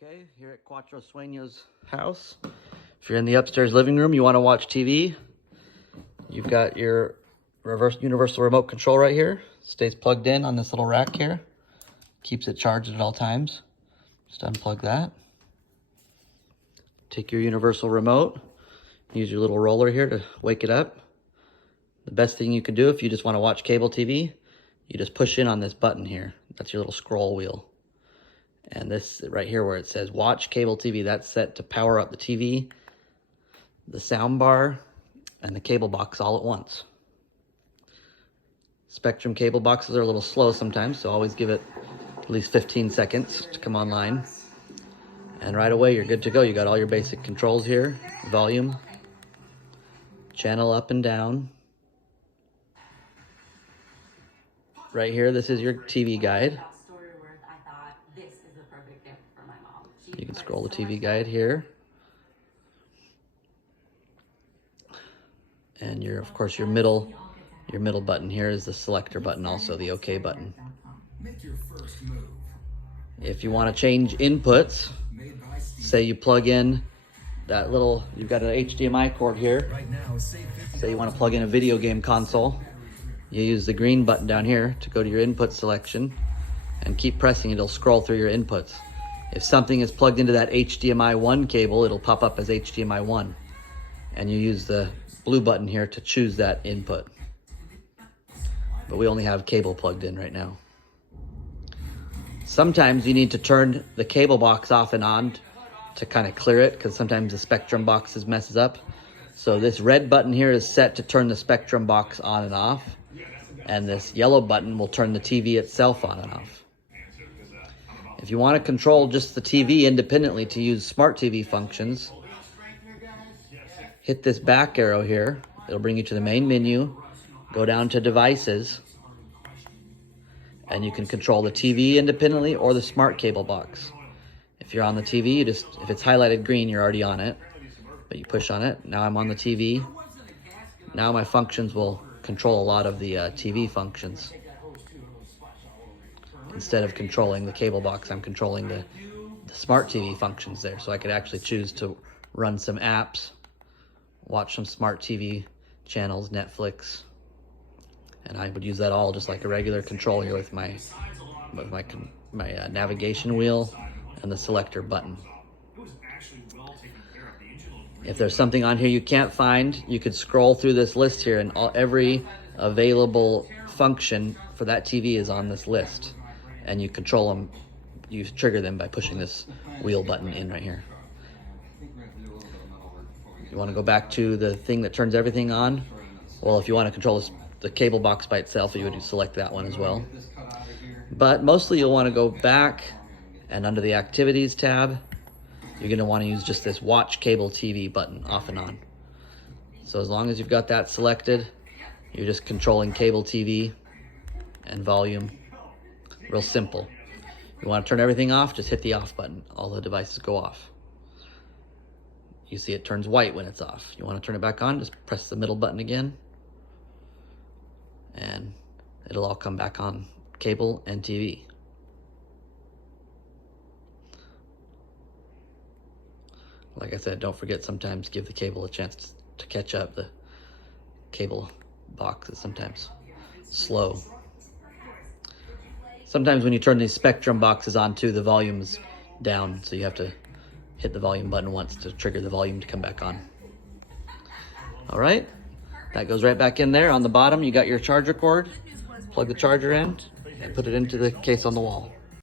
Okay, here at Cuatro Sueños house. If you're in the upstairs living room, you want to watch TV, you've got your universal remote control right here. Stays plugged in on this little rack here. Keeps it charged at all times. Just unplug that. Take your universal remote. Use your little roller here to wake it up. The best thing you can do if you just want to watch cable TV, you just push in on this button here. That's your little scroll wheel. And this right here where it says watch cable TV, that's set to power up the TV, the sound bar, and the cable box all at once. Spectrum cable boxes are a little slow sometimes, so always give it at least 15 seconds to come online. And right away you're good to go. You got all your basic controls here, volume, channel up and down. Right here, this is your TV guide. You can scroll the TV guide here. And of course your middle button here is the selector button, also the OK button. If you want to change inputs, say you plug in that little, you've got an HDMI cord here. Say you want to plug in a video game console. You use the green button down here to go to your input selection and keep pressing. It'll scroll through your inputs. If something is plugged into that HDMI 1 cable, it'll pop up as HDMI 1. And you use the blue button here to choose that input. But we only have cable plugged in right now. Sometimes you need to turn the cable box off and on to kind of clear it, because sometimes the Spectrum boxes messes up. So this red button here is set to turn the Spectrum box on and off. And this yellow button will turn the TV itself on and off. If you want to control just the TV independently to use smart TV functions, hit this back arrow here. It'll bring you to the main menu. Go down to devices. And you can control the TV independently or the smart cable box. If you're on the TV, if it's highlighted green, you're already on it. But you push on it. Now I'm on the TV. Now my functions will control a lot of the TV functions. Instead of controlling the cable box, I'm controlling the smart TV functions there. So I could actually choose to run some apps, watch some smart TV channels, Netflix. And I would use that all just like a regular control here with my navigation wheel and the selector button. If there's something on here you can't find, you could scroll through this list here, and every available function for that TV is on this list. And you control them, you trigger them by pushing this wheel button in right here. You want to go back to the thing that turns everything on? Well, if you want to control the cable box by itself, you would select that one as well. But mostly you'll want to go back, and under the Activities tab, you're going to want to use just this Watch Cable TV button off and on. So as long as you've got that selected, you're just controlling cable TV and volume. Real simple. You want to turn everything off, just hit the off button. All the devices go off. You see it turns white when it's off. You want to turn it back on, just press the middle button again. And it'll all come back on, cable and TV. Like I said, don't forget, sometimes give the cable a chance to catch up. The cable box is sometimes slow. Sometimes when you turn these Spectrum boxes on too, the volume's down, so you have to hit the volume button once to trigger the volume to come back on. All right, that goes right back in there. On the bottom, you got your charger cord. Plug the charger in and put it into the case on the wall.